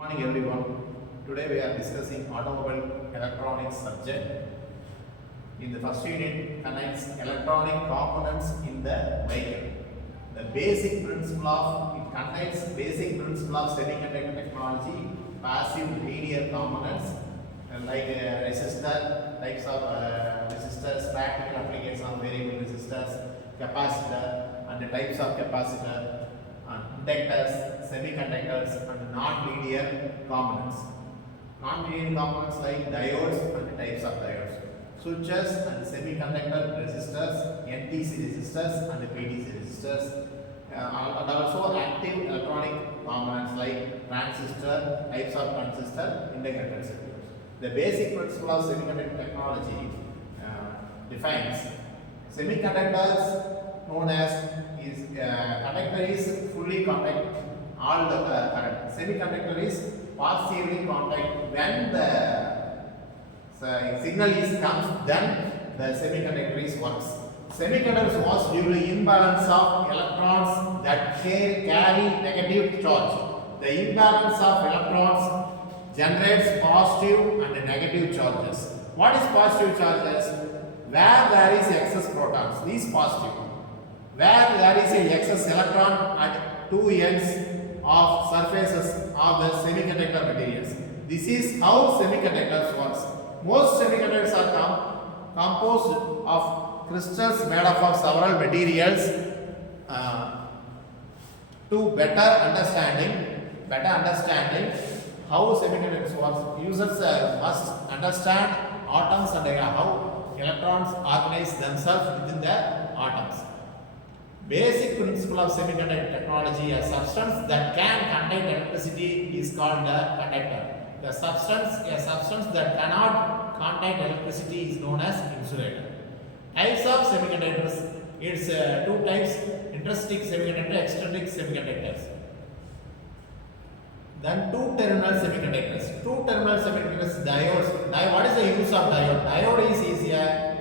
Morning everyone. Today we are discussing Automotive Electronics subject. In the first unit contains electronic components in the vehicle. The basic principle of it contains basic principle of semiconductor technology, passive linear components like resistor, types of resistors, practical applications of variable resistors, capacitor and the types of capacitor, inductors, semiconductors and non-linear components. Non-linear components like diodes and types of diodes, switches and semiconductor resistors, NTC resistors and PDC resistors, and also active electronic components like transistor, types of transistor, integrated circuits. The basic principle of semiconductor technology defines semiconductors known as conductor is fully contact all the current. Semiconductor is passively contact when the signal is comes, then the semiconductor is works. Semiconductors works due to imbalance of electrons that carry negative charge. The imbalance of electrons generates positive and negative charges. What is positive charges? Where there is excess protons, these positive. Where there is an excess electron at two ends of surfaces of the semiconductor materials. This is how semiconductors works. Most semiconductors are composed of crystals made up of several materials. To better understanding how semiconductors works, users must understand atoms and how electrons organize themselves within the atoms. Basic principle of semiconductor technology: a substance that can contain electricity is called a conductor. A substance that cannot contain electricity is known as insulator. Types of semiconductors: it's two types: intrinsic semiconductor, extrinsic semiconductors. Then two-terminal semiconductors. Two-terminal semiconductors, diodes. What is the use of diode? Diode is a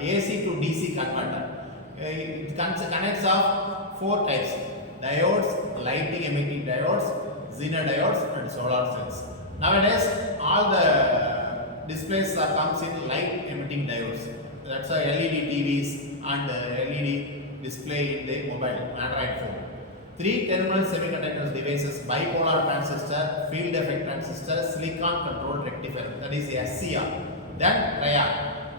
AC to DC converter. It connects of four types: diodes, lighting emitting diodes, Zener diodes and solar cells. Nowadays all the displays comes in light emitting diodes. That's a LED TVs and LED display in the mobile Android phone. Three-terminal semiconductor devices: bipolar transistor, field effect transistor, silicon controlled rectifier, that is SCR. Then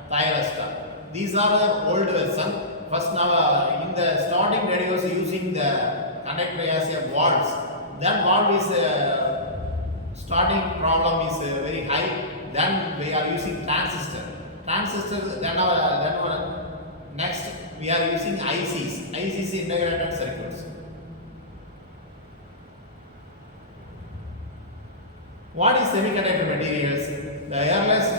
thyristor. These are the old version. First, now in the starting radios using the conductor as a valves. Then valve is starting problem is very high. Then we are using transistor. Then next we are using ICs. ICs integrated circuits. What is semiconductor materials? The earliest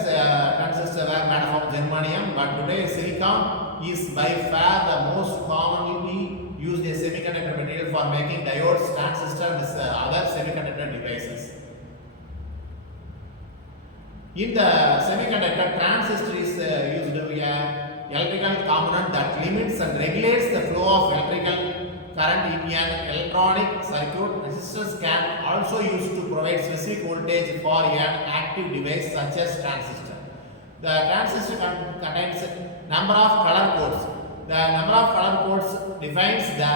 transistors were made of germanium, but today silicon is by far the most commonly used as semiconductor material for making diodes, transistors, and other semiconductor devices. In the semiconductor, transistor is used to be an electrical component that limits and regulates the flow of electrical current in an electronic circuit. Resistors can also used to provide specific voltage for an active device such as transistor. The transistor contains number of color codes. The number of color codes defines the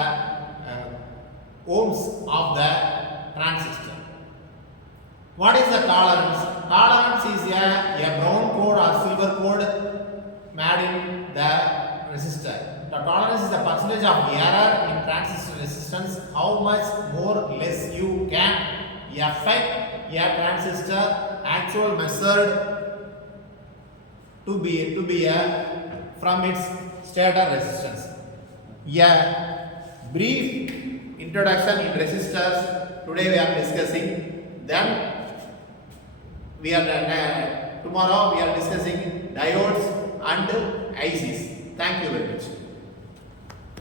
ohms of the transistor. What is the tolerance? Tolerance is a brown code or silver code made in the resistor. The tolerance is the percentage of error in transistor resistance, how much more or less you can affect a transistor actual measured to be from its stator resistance. A brief introduction in resistors today we are discussing. Then tomorrow we are discussing diodes and ICs. Thank you very much.